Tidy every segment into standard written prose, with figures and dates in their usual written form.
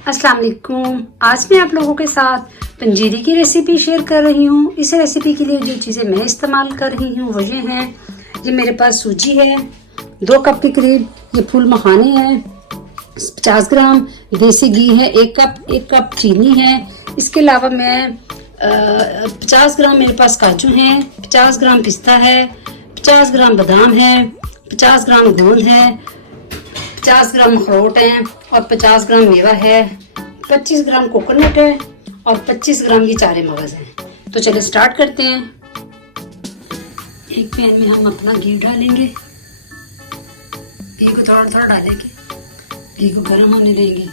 अस्सलाम वालेकुम। आज मैं आप लोगों के साथ पंजीरी की रेसिपी शेयर कर रही हूँ। इस रेसिपी के लिए जो चीज़ें मैं इस्तेमाल कर रही हूँ वो ये हैं। ये मेरे पास सूजी है 2 कप के करीब, ये फूल मखाने हैं 50 ग्राम, देसी घी है 1 कप चीनी है। इसके अलावा मैं 50 ग्राम मेरे पास काजू हैं, 50 ग्राम पिस्ता है, 50 ग्राम बादाम है, 50 ग्राम गोंद है, 50 ग्राम अखरोट हैं और 50 ग्राम मेवा है, 25 ग्राम कोकोनट है और 25 ग्राम ये चारे मगज हैं। तो चलिए स्टार्ट करते हैं। एक पैन में हम अपना घी डालेंगे, घी को थोड़ा थोड़ा डालेंगे, घी को गर्म होने देंगे।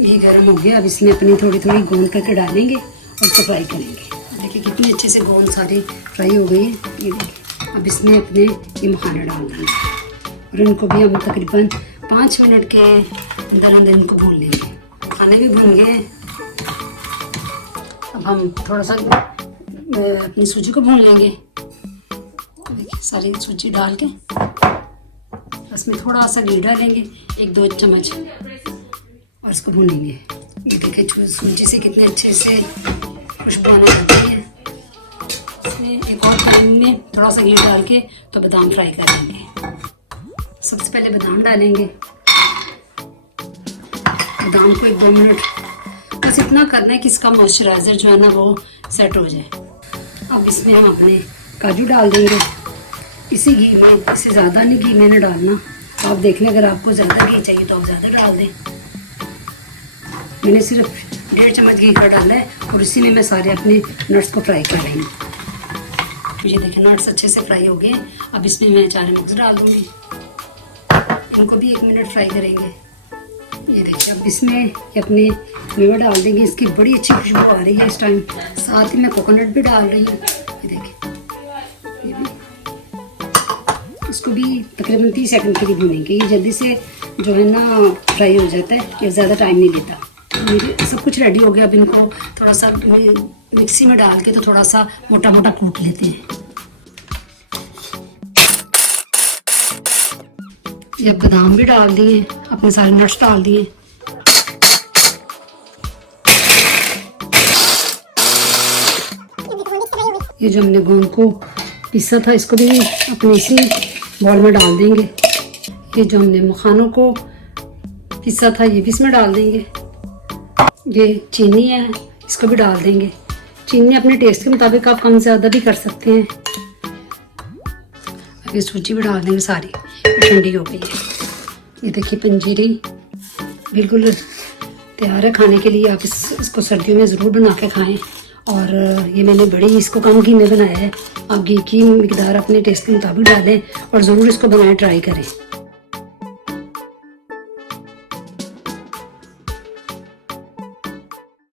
घी गर्म हो गया, अब इसमें अपनी थोड़ी थोड़ी गोंद करके डालेंगे और इसको फ्राई करेंगे। देखिए कितने अच्छे से गोंद सारी फ्राई हो गई है। ये देखिए, अब इसमें अपने ये मखाना डाल देंगे और इनको भी हम तकरीबन 5 मिनट के अंदर इनको भून लेंगे। खाने भी भून गए। अब हम थोड़ा सा अपनी सूजी को भून लेंगे। देखिए सारी सूजी डाल के इसमें थोड़ा सा घी डालेंगे, 1-2 चम्मच, और इसको भूनेंगे। देखिए सूजी से कितने अच्छे से खुशबू आने लगती है। इसमें एक और पैन में थोड़ा सा घी डाल के तो बादाम फ्राई कर लेंगे। सबसे पहले बादाम डालेंगे। बादाम को 1-2 मिनट बस इतना करना है कि इसका मॉइस्चराइजर जो है ना वो सेट हो जाए। अब इसमें हम अपने काजू डाल देंगे इसी घी में। इससे ज़्यादा नहीं घी मैंने डालना, तो आप देख लें, अगर आपको ज़्यादा घी चाहिए तो आप ज़्यादा डाल दें। मैंने सिर्फ 1.5 चम्मच घी का डाला है और इसी में मैं सारे अपने नट्स को फ्राई कर रही हूँ। ये देखें नट्स अच्छे से फ्राई हो गए। अब इसमें मैं चारे मगज डाल दूँगी, इनको भी 1 मिनट फ्राई करेंगे। ये देखिए अब इसमें अपने मेवा डाल देंगे। इसकी बड़ी अच्छी खुशबू आ रही है इस टाइम। साथ ही मैं कोकोनट भी डाल रही हूँ। ये देखिए, ये भी इसको भी तकरीबन 30 सेकंड के लिए भूनेंगे। ये जल्दी से जो है ना फ्राई हो जाता है, ये ज़्यादा टाइम नहीं लेता। मेरे सब कुछ रेडी हो गया। अब इनको थोड़ा सा मिक्सी में डाल के तो थोड़ा सा मोटा मोटा कूट लेते हैं। ये बादाम भी डाल दिए, अपने सारे नट्स डाल दिए। ये जो हमने गोंद को पीसा था इसको भी अपने इसी बॉल में डाल देंगे। ये जो हमने मखानों को पीसा था ये भी इसमें डाल देंगे। ये चीनी है, इसको भी डाल देंगे। चीनी अपने टेस्ट के मुताबिक आप कम ज़्यादा भी कर सकते हैं। अब ये सूजी भी डाल देंगे सारी, ठंडी हो गई है। ये देखिए पंजीरी बिल्कुल तैयार है खाने के लिए। आप इसको सर्दियों में ज़रूर बना के खाएं। और ये मैंने बड़ी इसको कम घी में बनाया है। आप घी की मिकदार अपने टेस्ट के मुताबिक डालें और ज़रूर इसको बनाएं, ट्राई करें।